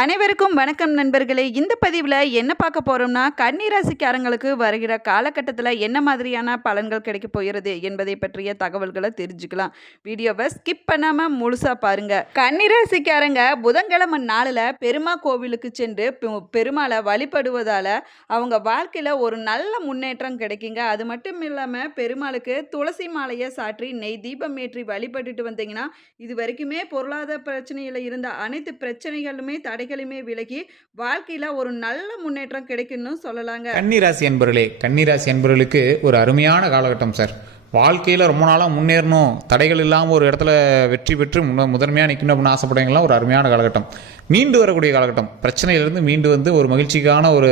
அனைவருக்கும் வணக்கம் நண்பர்களே. இந்த பதிவில் என்ன பார்க்க போகிறோம்னா கன்னிராசிக்காரங்களுக்கு வருகிற காலகட்டத்தில் என்ன மாதிரியான பலன்கள் கிடைக்க போகிறது என்பதை பற்றிய தகவல்களை தெரிஞ்சுக்கலாம். வீடியோவை ஸ்கிப் பண்ணாமல் முழுசாக பாருங்கள் கன்னிராசிக்காரங்க புதன்கிழமை நாளில் பெருமா கோவிலுக்கு சென்று பெருமாளை வழிபடுவதால் அவங்க வாழ்க்கையில் ஒரு நல்ல முன்னேற்றம் கிடைக்குங்க. அது மட்டும் இல்லாமல் பெருமாளுக்கு துளசி மாலையை சாற்றி நெய் தீபம் ஏற்றி வழிபட்டுட்டு வந்தீங்கன்னா இது வரைக்குமே பொருளாதார பிரச்சனையில் இருந்த அனைத்து பிரச்சனைகளுமே தடை தடைகளுமே விலகி வாழ்க்கையில் ஒரு நல்ல முன்னேற்றம் கிடைக்கும்னு சொல்லலாங்க. கன்னிராசி என்பவர்களே கன்னிராசி என்பவர்களுக்கு ஒரு அருமையான காலகட்டம் சார். வாழ்க்கையில் ரொம்ப நாளாக முன்னேறணும். தடைகள் இல்லாமல் ஒரு இடத்துல வெற்றி பெற்று முன்ன முதன்மையாக நிற்கணும் அப்படின்னு ஆசைப்படுறீங்களாம் ஒரு அருமையான காலகட்டம். மீண்டு வரக்கூடிய காலகட்டம். பிரச்சனையிலிருந்து மீண்டு வந்து ஒரு மகிழ்ச்சிக்கான ஒரு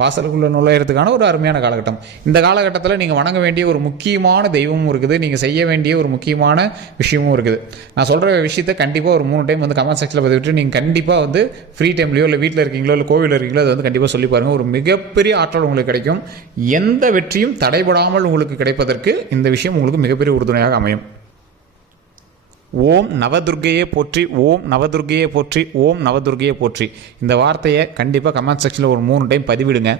வாசலுக்குள்ள நுழையிறதுக்கான ஒரு அருமையான காலகட்டம். இந்த காலகட்டத்தில் நீங்கள் வணங்க வேண்டிய ஒரு முக்கியமான தெய்வமும் இருக்குது. நீங்கள் செய்ய வேண்டிய ஒரு முக்கியமான விஷயமும் இருக்குது. நான் சொல்கிற விஷயத்தை கண்டிப்பாக ஒரு மூணு டைம் வந்து கமெண்ட் செக்ஷனில் பதிவிட்டு நீங்கள் கண்டிப்பாக வந்து ஃப்ரீ டைம்லையோ இல்லை வீட்டில் இருக்கீங்களோ இல்லை கோவிலில் இருக்கீங்களோ அது வந்து கண்டிப்பாக சொல்லி பாருங்கள் ஒரு மிகப்பெரிய ஆற்றல் உங்களுக்கு கிடைக்கும். எந்த வெற்றியும் தடைபடாமல் உங்களுக்கு கிடைப்பதற்கு இந்த விஷயம் உங்களுக்கு மிகப்பெரிய உறுதுணையாக அமையும். ஓம் நவதுர்கையை போற்றி ஓம் நவதுர்க்கையே போற்றி ஓம் நவதுர்க்கையே போற்றி. இந்த வார்த்தையை கண்டிப்பாக கமெண்ட் செக்ஷனில் ஒரு மூணு டைம் பதிவிடுங்க.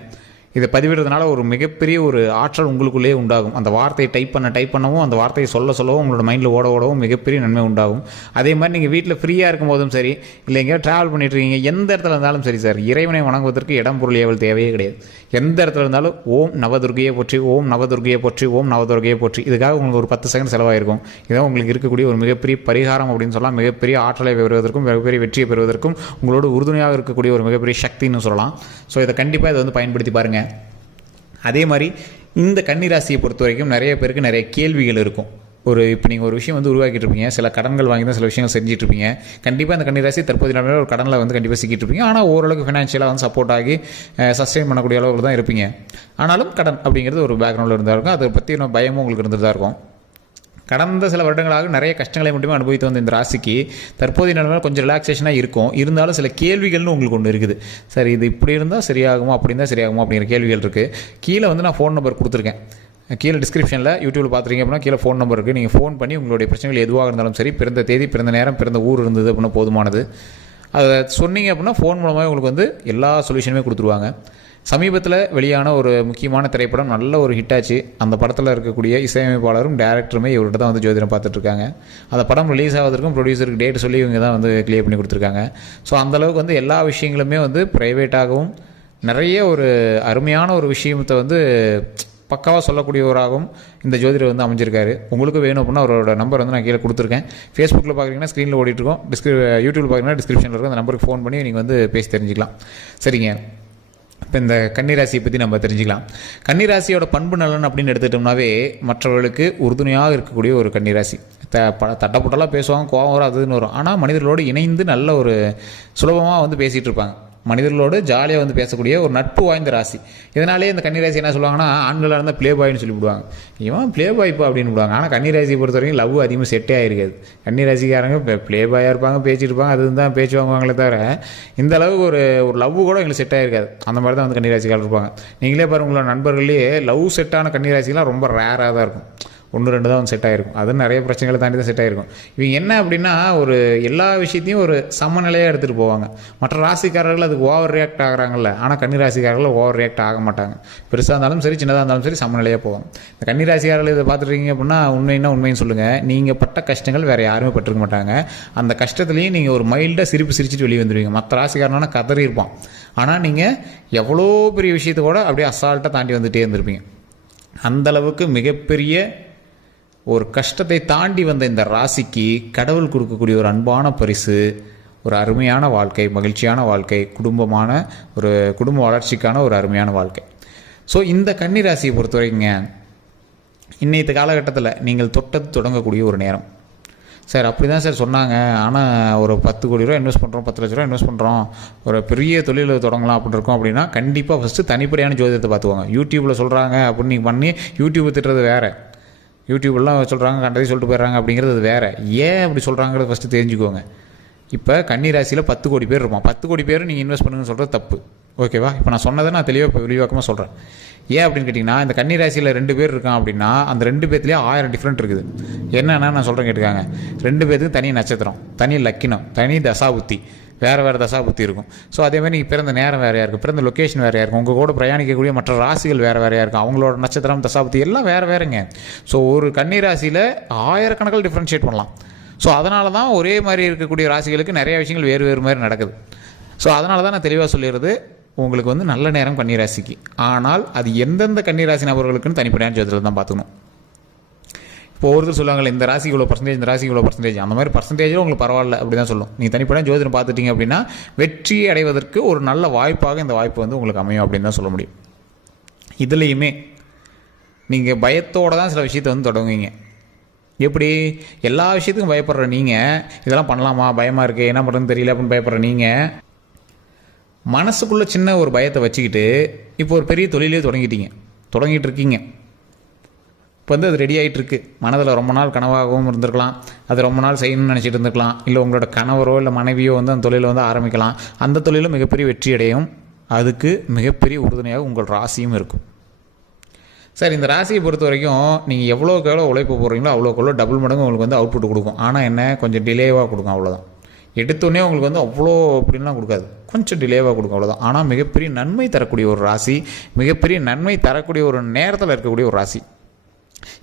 இதை பதிவிடுறதுனால ஒரு மிகப்பெரிய ஒரு ஆற்றல் உங்களுக்குள்ளே உண்டாகும். அந்த வார்த்தையை டைப் பண்ண டைப் பண்ணவும் அந்த வார்த்தையை சொல்ல சொல்லவும் உங்களோட மைண்டில் ஓட ஓடவும் மிகப்பெரிய நன்மை உண்டாகும். அதே மாதிரி நீங்கள் வீட்டில் ஃப்ரீயாக இருக்கும் போதும் சரி இல்லை எங்கேயாவது ட்ராவல் பண்ணிட்டு இருக்கீங்க எந்த இடத்துல இருந்தாலும் சரி சார் இறைவனை வணங்குவதற்கு இடம் பொருள் ஏவல் தேவையே கிடையாது. எந்த இடத்துல இருந்தாலும் ஓம் நவதுர்கையை போற்றி ஓம் நவதுர்கையை போற்றி ஓம் நவதுர்கையை போற்றி. இதுக்காக உங்களுக்கு ஒரு பத்து செகண்ட் செலவாயிருக்கும். இதான் உங்களுக்கு இருக்கக்கூடிய ஒரு மிகப்பெரிய பரிகாரம் அப்படின்னு சொல்லலாம். மிகப்பெரிய ஆற்றலை பெறுவதற்கும் மிகப்பெரிய வெற்றியை பெறுவதற்கும் உங்களோட உறுதுணையாக இருக்கக்கூடிய ஒரு மிகப்பெரிய சக்தின்னு சொல்லலாம். ஸோ இதை கண்டிப்பாக இதை வந்து பயன்படுத்தி பாருங்கள் அதே மாதிரி இந்த கன்னிராசியை பொறுத்த வரைக்கும் நிறைய பேருக்கு நிறைய கேள்விகள் இருக்கும். ஒரு இப்போ நீங்கள் ஒரு விஷயம் வந்து உருவாக்கிட்டு இருப்பீங்க. சில கடன்கள் வாங்கி தான் சில விஷயங்கள் செஞ்சுட்டு இருப்பீங்க. கண்டிப்பாக அந்த கன்னிராசி தற்போதைய நிலைமையில ஒரு கடனில் வந்து கண்டிப்பாக சிக்கிட்டு இருப்பீங்க. ஆனால் ஓரளவுக்கு ஃபினான்ஷியலாக வந்து சப்போர்ட் ஆகி சஸ்டெயின் பண்ணக்கூடிய அளவுக்கு தான் இருப்பீங்க. ஆனாலும் கடன் அப்படிங்கிறது ஒரு பேக்ரவுண்டில் இருந்தால் இருக்கும். அதை பற்றின பயமும் உங்களுக்கு இருந்துட்டு தான் இருக்கும். கடந்த சில வருடங்களாக நிறைய கஷ்டங்களை மட்டுமே அனுபவித்து வந்த இந்த ராசிக்கு தற்போதைய நிலைமை கொஞ்சம் ரிலாக்ஸேஷனாக இருக்கும். இருந்தாலும் சில கேள்விகள்னு உங்களுக்கு ஒன்று இருக்குது. சரி இது இப்படி இருந்தால் சரியாகுமா? அப்படி இருந்தால் சரியாகுமா? அப்படிங்கிற கேள்விகள் இருக்குது கீழே வந்து நான் ஃபோன் நம்பர் கொடுத்துருக்கேன். கீழே டிஸ்கிரிப்ஷனில் யூடியூப்ல பார்த்துருக்கீங்க அப்படின்னா கீழே ஃபோன் நம்பர் இருக்குது நீங்கள் ஃபோன் பண்ணி உங்களுடைய பிரச்சனைகள் எதுவாக இருந்தாலும் சரி பிறந்த தேதி பிறந்த நேரம் பிறந்த ஊர் இருந்தது அப்படின்னா போதுமானது. அதை சொன்னீங்க அப்படின்னா ஃபோன் மூலமாக உங்களுக்கு வந்து எல்லா சொல்யூஷனுமே கொடுத்துருவாங்க. சமீபத்தில் வெளியான ஒரு முக்கியமான திரைப்படம் நல்ல ஒரு ஹிட் ஆச்சு. அந்த படத்தில் இருக்கக்கூடிய இசையமைப்பாளரும் டேரக்டருமே இவர்கிட்ட தான் வந்து ஜோதிடம் பார்த்துட்ருக்காங்க. அந்த படம் ரிலீஸ் ஆவதற்கும் ப்ரொடியூசருக்கு டேட் சொல்லி இவங்க தான் வந்து கிளியர் பண்ணி கொடுத்துருக்காங்க. ஸோ அந்தளவுக்கு வந்து எல்லா விஷயங்களுமே வந்து ப்ரைவேட்டாகவும் நிறைய ஒரு அருமையான ஒரு விஷயத்தை வந்து பக்காவாக சொல்லக்கூடியவராகவும் இந்த ஜோதிடர் வந்து அமைஞ்சிருக்காரு. உங்களுக்கு வேணும் அப்படின்னா அவரோட நம்பர் வந்து நான் கீழே கொடுத்துருக்கேன். ஃபேஸ்புக்கில் பார்க்குறீங்கன்னா ஸ்க்ரீனில் ஓடிட்டுருக்கோம். டிஸ்கிரி யூடியூப் பார்க்குறீங்கன்னா டிஸ்கிரிப்ஷனில் இருக்கும். அந்த நம்பருக்கு ஃபோன் பண்ணி நீங்கள் வந்து பேசி தெரிஞ்சுக்கலாம். சரிங்க. இப்போ இந்த கன்னிராசியை பற்றி நம்ம தெரிஞ்சுக்கலாம். கன்னிராசியோட பண்பு நலன் அப்படின்னு எடுத்துட்டோம்னாவே மற்றவர்களுக்கு உறுதுணையாக இருக்கக்கூடிய ஒரு கன்னிராசி. த ப தட்டப்புட்டெல்லாம் பேசுவாங்க கோவம் வரும் அதுன்னு வரும். ஆனால் மனிதர்களோடு இணைந்து நல்ல ஒரு சுலபமாக வந்து பேசிகிட்டு இருப்பாங்க. மனிதர்களோடு ஜாலியாக வந்து பேசக்கூடிய ஒரு நட்பு வாய்ந்த ராசி. இதனாலே இந்த கன்னிராசி என்ன சொல்லுவாங்கன்னா ஆண்களாக இருந்தால் ப்ளே பாய்னு சொல்லி விடுவாங்க இவன் ப்ளே பாய்ப்பா அப்படின்னு விடுவாங்க. ஆனால் கன்னிராசியை பொறுத்த வரைக்கும் லவ் அதிகமாக செட்டே ஆகிருக்காது கன்னிராசிக்காரங்க ப்ளே பாயாக இருப்பாங்க பேசிட்டு இருப்பாங்க அது தான் பேச்சு வாங்குவாங்களே தவிர இந்த அளவுக்கு ஒரு ஒரு லவ் கூட எங்களுக்கு செட் ஆகிருக்காது அந்த மாதிரி தான் வந்து கன்னிராசிக்காரர் இருப்பாங்க. நீங்களே பாருங்களோட நண்பர்களே லவ் செட்டான கன்னிராசிலாம் ரொம்ப ரேராக தான் இருக்கும். ஒன்று ரெண்டு தான் வந்து செட் ஆகிருக்கும் அது நிறைய பிரச்சனைகளை தாண்டி தான் செட் ஆகிருக்கும் இவங்க என்ன அப்படின்னா ஒரு எல்லா விஷயத்தையும் ஒரு சமநிலையாக எடுத்துகிட்டு போவாங்க. மற்ற ராசிக்காரர்கள் அதுக்கு ஓவர் ரியாக்ட் ஆகுறாங்கல்ல. ஆனால் கன்னி ராசிக்காரர்கள் ஓவர் ரியாக்ட் ஆக மாட்டாங்க. பெருசாக இருந்தாலும் சரி சின்னதாக இருந்தாலும் சரி சமநிலையாக போவாங்க. இந்த கன்னி ராசிக்காரர்கள் இதை பார்த்துருக்கீங்க அப்படின்னா உண்மைன்னா உண்மைன்னு சொல்லுங்கள் நீங்கள் பட்ட கஷ்டங்கள் வேறு யாருமே பட்டிருக்க மாட்டாங்க. அந்த கஷ்டத்துலேயும் நீங்கள் ஒரு மைல்டாக சிரிப்பு சிரிச்சிட்டு வெளியே வந்துடுவீங்க மற்ற ராசிக்காரனான கதறி இருப்பான். ஆனால் நீங்கள் எவ்வளோ பெரிய விஷயத்தை கூட அப்படியே அசால்ட்டாக தாண்டி வந்துகிட்டே இருந்திருப்பீங்க. அந்த அளவுக்கு மிகப்பெரிய ஒரு கஷ்டத்தை தாண்டி வந்த இந்த ராசிக்கு கடவுள் கொடுக்கக்கூடிய ஒரு அன்பான பரிசு ஒரு அருமையான வாழ்க்கை மகிழ்ச்சியான வாழ்க்கை குடும்பமான ஒரு குடும்ப வளர்ச்சிக்கான ஒரு அருமையான வாழ்க்கை. ஸோ இந்த கன்னி ராசியை பொறுத்தவரைக்குங்க இன்னைத்த காலகட்டத்தில் நீங்கள் தொட்டது தொடங்கக்கூடிய ஒரு நேரம். சார் அப்படி தான் சார் சொன்னாங்க. ஆனால் ஒரு பத்து கோடி ரூபா இன்வெஸ்ட் பண்ணுறோம் பத்து லட்ச ரூபா இன்வெஸ்ட் பண்ணுறோம் ஒரு பெரிய தொழில் தொடங்கலாம் அப்படின்னு இருக்கோம் அப்படின்னா கண்டிப்பாக ஃபஸ்ட்டு தனிப்படையான ஜோதிடத்தை பார்த்துவாங்க யூடியூப்பில் சொல்கிறாங்க அப்படின்னு நீங்கள் பண்ணி யூடியூப் திட்டுறது வேறு. யூடியூப்லாம் சொல்கிறாங்க கண்டதை சொல்லிட்டு போயிடுறாங்க அப்படிங்கிறது அது வேறு. ஏன் அப்படி சொல்கிறாங்கிறத ஃபஸ்ட்டு தெரிஞ்சுக்கோங்க. இப்போ கன்னிராசியில் பத்து கோடி பேர் இருப்பான் பத்து கோடி பேர் நீங்கள் இன்வெஸ்ட் பண்ணுங்கன்னு சொல்கிறது தப்பு. ஓகேவா இப்போ நான் சொன்னதை நான் தெளிவாக விரிவாக்கமாக சொல்கிறேன் ஏன் அப்படின்னு கேட்டிங்கன்னா இந்த கன்னிராசியில் ரெண்டு பேர் இருக்கான் அப்படின்னா அந்த ரெண்டு பேர்த்துலேயே ஆயிரம் டிஃப்ரெண்ட் இருக்குது. என்னென்னா நான் சொல்கிறேன் கேட்டுக்காங்க ரெண்டு பேர்த்துக்கு தனி நட்சத்திரம் தனி லக்கினம் தனி தசாபுத்தி. வேறு வேறு தசா புத்தி இருக்கும். ஸோ அதே மாதிரி நீங்கள் பிறந்த நேரம் வேறையாக இருக்கும். பிறந்த லொக்கேஷன் வேறையாக இருக்கும். உங்கள் கூட பிரயாணிக்கக்கூடிய மற்ற ராசிகள் வேறு வேறையாக இருக்கும். அவங்களோட நட்சத்திரம் தசா புத்தி எல்லாம் வேறு வேறுங்க. ஸோ ஒரு கன்னி ராசியில் ஆயிரக்கணக்கில் டிஃப்ரென்ஷியேட் பண்ணலாம். ஸோ அதனால தான் ஒரே மாதிரி இருக்கக்கூடிய ராசிகளுக்கு நிறைய விஷயங்கள் வேறு வேறு மாதிரி நடக்குது. ஸோ அதனால தான் நான் தெளிவாக சொல்லிடுறது உங்களுக்கு வந்து நல்ல நேரம் கன்னிராசிக்கு ஆனால் அது எந்தெந்த கன்னிராசி நபர்களுக்குன்னு தனிப்படையான ஜோதிடத்தில் தான் பார்த்துக்கணும். இப்போ ஒருத்தர் சொல்லுவாங்களே இந்த ராசிக்கு இவ்வளோ பர்சன்டேஜ் இந்த ராசிக்கு இவ்வளோ பர்சன்டேஜ் அந்த மாதிரி பர்சன்டேஜும் உங்களுக்கு பரவாயில்ல அப்படி தான் சொல்லும். நீங்கள் தனிப்படையான ஜோதிடம் பார்த்துட்டீங்க அப்படின்னா வெற்றி அடைவதற்கு ஒரு நல்ல வாய்ப்பாக இந்த வாய்ப்பு வந்து உங்களுக்கு அமையும் அப்படின்னு தான் சொல்ல முடியும். இதுலேயுமே நீங்கள் பயத்தோடு தான் சில விஷயத்தை வந்து தொடங்குவீங்க. எப்படி? எல்லா விஷயத்துக்கும் பயப்படுற நீங்கள் இதெல்லாம் பண்ணலாமா? பயமாக இருக்குது என்ன பண்ணுறதுன்னு தெரியல அப்படின்னு பயப்படுற நீங்கள் மனசுக்குள்ளே சின்ன ஒரு பயத்தை வச்சுக்கிட்டு இப்போ ஒரு பெரிய தொழிலே தொடங்கிட்டீங்க. தொடங்கிட்டு இருக்கீங்க. இப்போ வந்து அது ரெடி ஆகிட்டு இருக்கு மனதில் ரொம்ப நாள் கனவாகவும் இருந்திருக்கலாம். அது ரொம்ப நாள் செய்யணும்னு நினச்சிட்டு இருந்திருக்கலாம். இல்லை உங்களோட கணவரோ இல்லை மனைவியோ வந்து அந்த தொழிலை வந்து ஆரம்பிக்கலாம். அந்த தொழிலும் மிகப்பெரிய வெற்றி அடையும். அதுக்கு மிகப்பெரிய உறுதுணையாக உங்கள் ராசியும் இருக்கும். சார் இந்த ராசியை பொறுத்த வரைக்கும் நீங்கள் எவ்வளோக்கு எவ்வளோ உழைப்பு போடுறீங்களோ அவ்வளோக்கு எவ்வளோ டபுள் மடங்கு உங்களுக்கு வந்து அவுட்புட் கொடுக்கும். ஆனால் என்ன? கொஞ்சம் டிலேவாக கொடுக்கும் அவ்வளோதான் எடுத்தோடனே உங்களுக்கு வந்து அவ்வளோ அப்படின்லாம் கொடுக்காது. கொஞ்சம் டிலேவாக கொடுக்கும் அவ்வளோதான் ஆனால் மிகப்பெரிய நன்மை தரக்கூடிய ஒரு ராசி மிகப்பெரிய நன்மை தரக்கூடிய ஒரு நேரத்தில் இருக்கக்கூடிய ஒரு ராசி.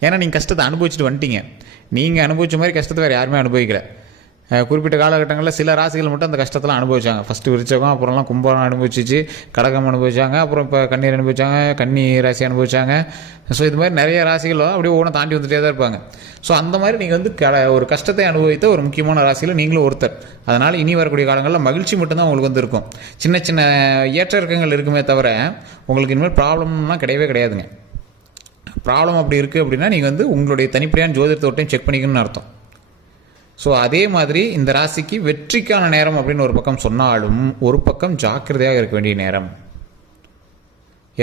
ஏன்னா நீங்கள் கஷ்டத்தை அனுபவிச்சுட்டு வந்துட்டீங்க. நீங்கள் அனுபவிச்ச மாதிரி கஷ்டத்தை வேறு யாருமே அனுபவிக்கல. குறிப்பிட்ட காலகட்டங்களில் சில ராசிகள் மட்டும் அந்த கஷ்டத்தெல்லாம் அனுபவிச்சாங்க. ஃபஸ்ட்டு விரிச்சகம் அப்புறம்லாம் கும்பம் அனுபவிச்சிச்சு கடகம் அனுபவிச்சாங்க அப்புறம் இப்போ கண்ணீர் அனுபவிச்சாங்க கன்னி ராசி அனுபவிச்சாங்க. ஸோ இது மாதிரி நிறைய ராசிகள் அப்படியே ஒவ்வொன்றும் தாண்டி வந்துகிட்டே தான் இருப்பாங்க. ஸோ அந்த மாதிரி நீங்கள் வந்து க ஒரு கஷ்டத்தை அனுபவித்த ஒரு முக்கியமான ராசியில் நீங்களும் ஒருத்தர். அதனால் இனி வரக்கூடிய காலங்களில் மகிழ்ச்சி மட்டும்தான் உங்களுக்கு வந்து இருக்கும் சின்ன சின்ன ஏற்ற இறக்கங்கள் இருக்குமே தவிர உங்களுக்கு இனிமேல் ப்ராப்ளம்லாம் கிடையவே கிடையாதுங்க. ப்ராப்ளம் அப்படி இருக்குது அப்படின்னா நீங்கள் வந்து உங்களுடைய தனிப்படையான ஜோதிடத்தோட்டையும் செக் பண்ணிக்கணும்னு அர்த்தம். ஸோ அதே மாதிரி இந்த ராசிக்கு வெற்றிக்கான நேரம் அப்படின்னு ஒரு பக்கம் சொன்னாலும் ஒரு பக்கம் ஜாக்கிரதையாக இருக்க வேண்டிய நேரம்.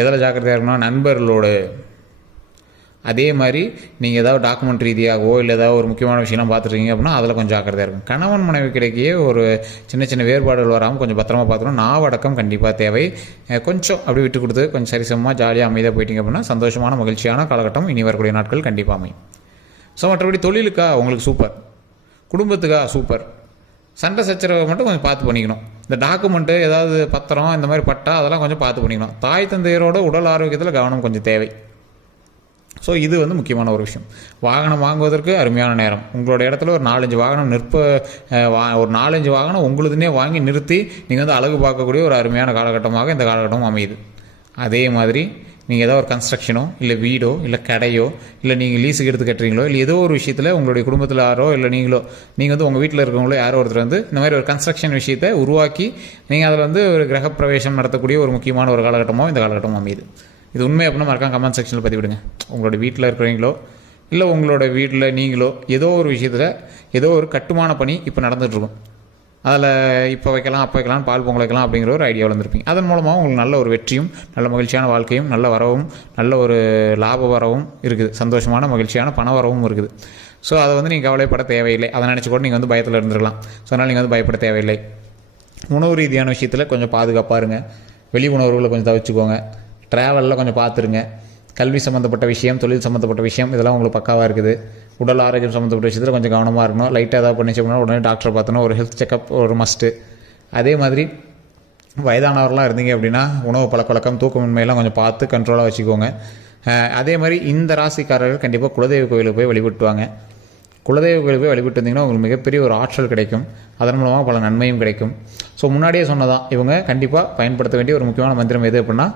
எதில் ஜாக்கிரதையாக இருக்கணும் நண்பர்களோடு அதே மாதிரி நீங்கள் ஏதாவது டாக்குமெண்ட் ரீதியாகவோ இல்லை ஏதாவது ஒரு முக்கியமான விஷயம்லாம் பார்த்துருக்கீங்க அப்படின்னா அதில் கொஞ்சம் ஜாக்கிரதையாக இருக்கும் கணவன் மனைவி கிடைக்கையே ஒரு சின்ன சின்ன வேறுபாடுகள் வராமல் கொஞ்சம் பத்திரமா பார்த்துக்கணும். நாவடக்கம் கண்டிப்பாக தேவை. கொஞ்சம் அப்படி விட்டு கொடுத்து கொஞ்சம் சரிசமமாக ஜாலியாக அமைதியாக போயிட்டீங்க அப்படின்னா சந்தோஷமான மகிழ்ச்சியான காலகட்டம் இனி வரக்கூடிய நாட்கள் கண்டிப்பாக அமையும். ஸோ மற்றபடி தொழிலுக்கா? உங்களுக்கு சூப்பர் குடும்பத்துக்கா? சூப்பர் சண்டை சச்சரவை மட்டும் கொஞ்சம் பார்த்து பண்ணிக்கணும். இந்த டாக்குமெண்ட்டு ஏதாவது பத்திரம் இந்த மாதிரி பட்டா அதெல்லாம் கொஞ்சம் பார்த்து பண்ணிக்கணும். தாய் தந்தையரோட உடல் ஆரோக்கியத்தில் கவனம் கொஞ்சம் தேவை. ஸோ இது வந்து முக்கியமான ஒரு விஷயம். வாகனம் வாங்குவதற்கு அருமையான நேரம். உங்களோட இடத்துல ஒரு நாலஞ்சு வாகனம் நிற்ப வா ஒரு நாலஞ்சு வாகனம் உங்களுதுனே வாங்கி நிறுத்தி நீங்கள் வந்து அழகு பார்க்கக்கூடிய ஒரு அருமையான காலகட்டமாக இந்த காலகட்டம் அமையுது. அதே மாதிரி நீங்கள் ஏதோ ஒரு கன்ஸ்ட்ரக்ஷனோ இல்லை வீடோ இல்லை கடையோ இல்லை நீங்கள் லீஸுக்கு எடுத்து கட்டுறீங்களோ இல்லை ஏதோ ஒரு விஷயத்தில் உங்களுடைய குடும்பத்தில் யாரோ இல்லை நீங்களோ நீங்கள் வந்து உங்கள் வீட்டில் இருக்கவங்களோ யாரோ ஒருத்தர் வந்து இந்த மாதிரி ஒரு கன்ஸ்ட்ரக்ஷன் விஷயத்தை உருவாக்கி நீங்கள் அதில் வந்து ஒரு கிரகப்பிரவேசம் நடத்தக்கூடிய ஒரு முக்கியமான ஒரு காலகட்டமோ இந்த காலகட்டமும் அமையுது. இது உண்மை அப்படின்னா மறக்காம கமெண்ட் செக்ஷனில் பதிவிடுங்க. உங்களோட வீட்டில் இருக்கிறவங்களோ இல்லை உங்களோட வீட்டில் நீங்களோ ஏதோ ஒரு விஷயத்தில் ஏதோ ஒரு கட்டுமான பணி இப்போ நடந்துகிட்ருக்கும் அதில் இப்போ வைக்கலாம் அப்போ வைக்கலாம் பால் பொங்கல் வைக்கலாம் அப்படிங்கிற ஒரு ஐடியாவில் இருந்திருப்பீங்க அதன் மூலமாக உங்களுக்கு நல்ல ஒரு வெற்றியும் நல்ல மகிழ்ச்சியான வாழ்க்கையும் நல்ல வரவும் நல்ல ஒரு லாப வரவும் இருக்குது. சந்தோஷமான மகிழ்ச்சியான பண வரவும் இருக்குது. ஸோ அதை வந்து நீங்கள் கவலைப்பட தேவையில்லை. அதை நினச்சி கூட நீங்கள் வந்து பயத்தில் இருந்துருக்கலாம். ஸோ அதனால் நீங்கள் வந்து பயப்பட தேவையில்லை. உணவு ரீதியான விஷயத்தில் கொஞ்சம் பாதுகாப்பாக இருங்க. வெளி உணவுகளை கொஞ்சம் தவிச்சுக்கோங்க ட்ராவலில் கொஞ்சம் பார்த்துருங்க கல்வி சம்மந்தப்பட்ட விஷயம் தொழில் சம்மந்தப்பட்ட விஷயம் இதெல்லாம் உங்களுக்கு பக்காவாக இருக்குது. உடல் ஆரோக்கியம் சம்மந்தப்பட்ட விஷயத்தில் கொஞ்சம் கவனமாக இருக்கணும். லைட்டாக ஏதாவது பண்ணிச்சு அப்படின்னா உடனே டாக்டரை பார்த்தணும் ஒரு ஹெல்த் செக்கப் ஒரு மஸ்ட்டு அதே மாதிரி வயதானவர்களாக இருந்தீங்க அப்படின்னா உணவு பழக்கவழக்கம் தூக்கமின்மையெல்லாம் கொஞ்சம் பார்த்து கண்ட்ரோலாக வச்சுக்கோங்க. அதே மாதிரி இந்த ராசிக்காரர்கள் கண்டிப்பாக குலதெய்வ கோயிலுக்கு போய் வழிபட்டுவாங்க. குலதெய்வ கோயிலுக்கு போய் வழிபட்டு வந்தீங்கன்னா உங்களுக்கு மிகப்பெரிய ஒரு ஆற்றல் கிடைக்கும். அதன் மூலமாக பல நன்மையும் கிடைக்கும். ஸோ முன்னாடியே சொன்னதான். இவங்க கண்டிப்பாக பயன்படுத்த வேண்டிய ஒரு முக்கியமான மந்திரம் எது அப்படின்னா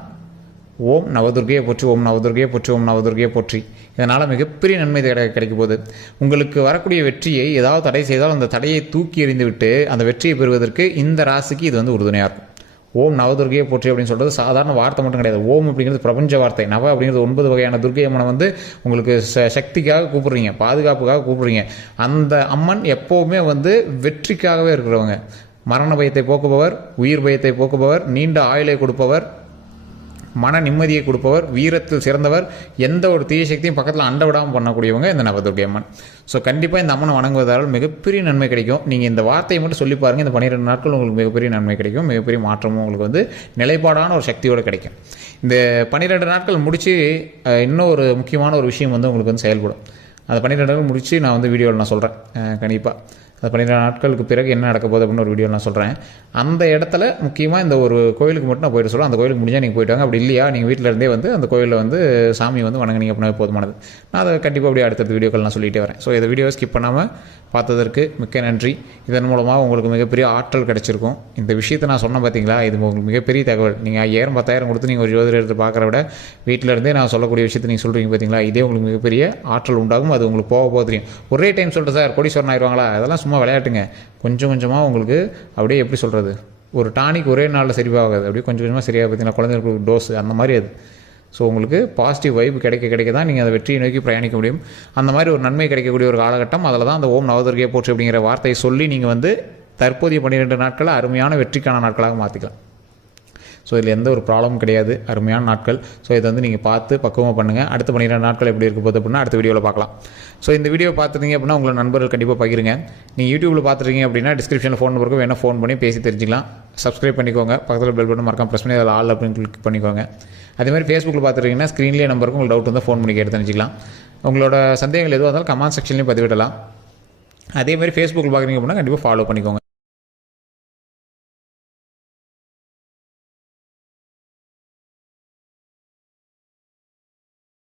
ஓம் நவதுர்கையை போற்றி ஓம் நவதுர்கையை போற்றி ஓம் நவதுர்கையை போற்றி. இதனால் மிகப்பெரிய நன்மை கிடை- கிடைக்க போகுது. உங்களுக்கு வரக்கூடிய வெற்றியை ஏதாவது தடை செய்தால் அந்த தடையை தூக்கி எறிந்துவிட்டு அந்த வெற்றியை பெறுவதற்கு இந்த ராசிக்கு இது வந்து உறுதுணையாக இருக்கும். ஓம் நவதுர்கையை போற்றி அப்படின்னு சொல்கிறது சாதாரண வார்த்தை மட்டும் கிடையாது. ஓம் அப்படிங்கிறது பிரபஞ்ச வார்த்தை. நவ அப்படிங்கிறது ஒன்பது வகையான துர்கை அம்மனை வந்து உங்களுக்கு ச- சக்திக்காக கூப்பிடுறீங்க பாதுகாப்புக்காக கூப்பிடுறீங்க. அந்த அம்மன் எப்போவுமே வந்து வெற்றிக்காகவே இருக்கிறவங்க. மரண பயத்தை போக்குபவர் உயிர் பயத்தை போக்குபவர் நீண்ட ஆயுளை கொடுப்பவர் மன நிம்மதியை கொடுப்பவர் வீரத்தில் சிறந்தவர் எந்த ஒரு தீய சக்தியும் பக்கத்தில் அண்ட விடாமல் பண்ணக்கூடியவங்க இந்த நவதுர்க்கை அம்மன். ஸோ கண்டிப்பாக இந்த அம்மனை வணங்குவதால் மிகப்பெரிய நன்மை கிடைக்கும். நீங்கள் இந்த வார்த்தையை மட்டும் சொல்லி பாருங்கள் இந்த பன்னிரெண்டு நாட்கள் உங்களுக்கு மிகப்பெரிய நன்மை கிடைக்கும். மிகப்பெரிய மாற்றமும் உங்களுக்கு வந்து நிலைப்பாடான ஒரு சக்தியோடு கிடைக்கும். இந்த பன்னிரெண்டு நாட்கள் முடித்து இன்னும் ஒரு முக்கியமான ஒரு விஷயம் வந்து உங்களுக்கு வந்து செயல்படும். அந்த பன்னிரெண்டு நாட்கள் முடித்து நான் வந்து வீடியோவில் நான் சொல்கிறேன் கண்டிப்பாக அந்த பன்னிரெண்டு நாட்களுக்கு பிறகு என்ன நடக்க போகுது அப்படின்னு ஒரு வீடியோ நான் சொல்கிறேன் அந்த இடத்துல முக்கியமாக இந்த ஒரு கோயிலுக்கு மட்டும் நான் போயிட்டு சொல்கிறேன் அந்த கோயிலுக்கு முடிஞ்சால் நீங்கள் போயிட்டு வாங்க. அப்படி இல்லையா? நீங்கள் வீட்டிலேருந்தே வந்து அந்த கோயிலில் வந்து சாமி வந்து வணங்குனீங்க அப்படின்னா போதுமானது. நான் அதை கண்டிப்பாக அப்படியே அடுத்தடுத்த வீடியோக்கள் நான் சொல்லிகிட்டே வரேன். ஸோ இந்த வீடியோவை ஸ்கிப் பண்ணாமல் பார்த்ததற்கு மிக்க நன்றி. இதன் மூலமாக உங்களுக்கு மிகப்பெரிய ஆற்றல் கிடச்சிருக்கும். இந்த விஷயத்தை நான் சொன்னேன் பார்த்தீங்களா இது உங்களுக்கு மிகப்பெரிய தகவல். நீங்கள் ஐயாயிரம் பத்தாயிரம் கொடுத்து நீங்கள் ஒரு ஜோதிடர் எடுத்து பார்க்குற விட வீட்டில் இருந்தே நான் சொல்லக்கூடிய விஷயத்தை நீங்கள் சொல்கிறீங்க பார்த்தீங்களா இதே உங்களுக்கு மிகப்பெரிய ஆற்றல் உண்டாகும். அது உங்களுக்கு போக போக தெரியும். ஒரே டைம் சொல்கிறேன் சார். கோடீஸ்வரன் ஆயிடுவாங்களா அதெல்லாம் சும்மா விளையாட்டுங்க. கொஞ்சம் கொஞ்சமாக உங்களுக்கு அப்படியே எப்படி சொல்கிறது ஒரு டானிக் ஒரே நாளில் சரிவாகாது அப்படியே கொஞ்சம் கொஞ்சமாக சரியாக பார்த்தீங்கன்னா குழந்தைங்களுக்கு டோஸ் அந்த மாதிரி அது. ஸோ உங்களுக்கு பாசிட்டிவ் வைப் கிடைக்க கிடைக்க தான் நீங்கள் அந்த வெற்றியை நோக்கி பிரயாணிக்க முடியும். அந்த மாதிரி ஒரு நன்மை கிடைக்கக்கூடிய ஒரு காலகட்டம். அதில் தான் அந்த ஓம் நவதுர்கே போற்று அப்படிங்கிற வார்த்தையை சொல்லி நீங்கள் வந்து தற்போதைய பன்னிரெண்டு நாட்களை அருமையான வெற்றிக்கான நாட்களாக மாற்றிக்கலாம் ஸோ இதில் எந்த ஒரு ப்ராப்ளமும் கிடையாது. அருமையான நாட்கள். ஸோ இதை வந்து நீங்கள் பார்த்து பக்குவமாக பண்ணுங்கள் அடுத்த பன்னிரெண்டு நாட்கள் எப்படி இருக்க போகுது அப்படின்னா அடுத்த வீடியோவில் பார்க்கலாம். ஸோ இந்த வீடியோ பார்த்துருந்தீங்க அப்படின்னா உங்களை நண்பர்கள் கண்டிப்பாக பகிருங்க. நீங்கள் யூடியூப்பில் பார்த்துருக்கீங்க அப்படின்னா டிஸ்கிரிப்ஷனில் ஃபோன் நம்பருக்கு வேணால் ஃபோன் பண்ணி பேசி தெரிஞ்சுக்கலாம். சப்ஸ்கிரைப் பண்ணிக்கோங்க. பக்கத்தில் பெல் பட்டன் மறக்காம ப்ரெஸ் பண்ணி அதில் ஆல் அப்படின்னு கிளிக் பண்ணிக்கோங்க. அதே மாதிரி ஃபேஸ்புக்கில் பார்த்துருக்கீங்கன்னா ஸ்க்ரீன்லேயே நம்பருக்கு உங்களுக்கு டவுட் வந்து ஃபோன் பண்ணி கேட்டு தெரிஞ்சுக்கலாம். உங்களோட சந்தேகங்கள் எதுவாக இருந்தாலும் கமெண்ட் செக்ஷன்லேயும் பதிவிடலாம். அதே மாதிரி ஃபேஸ்புக்கில் பார்க்குறீங்க அப்படின்னா கண்டிப்பாக ஃபாலோ பண்ணிக்கோங்க.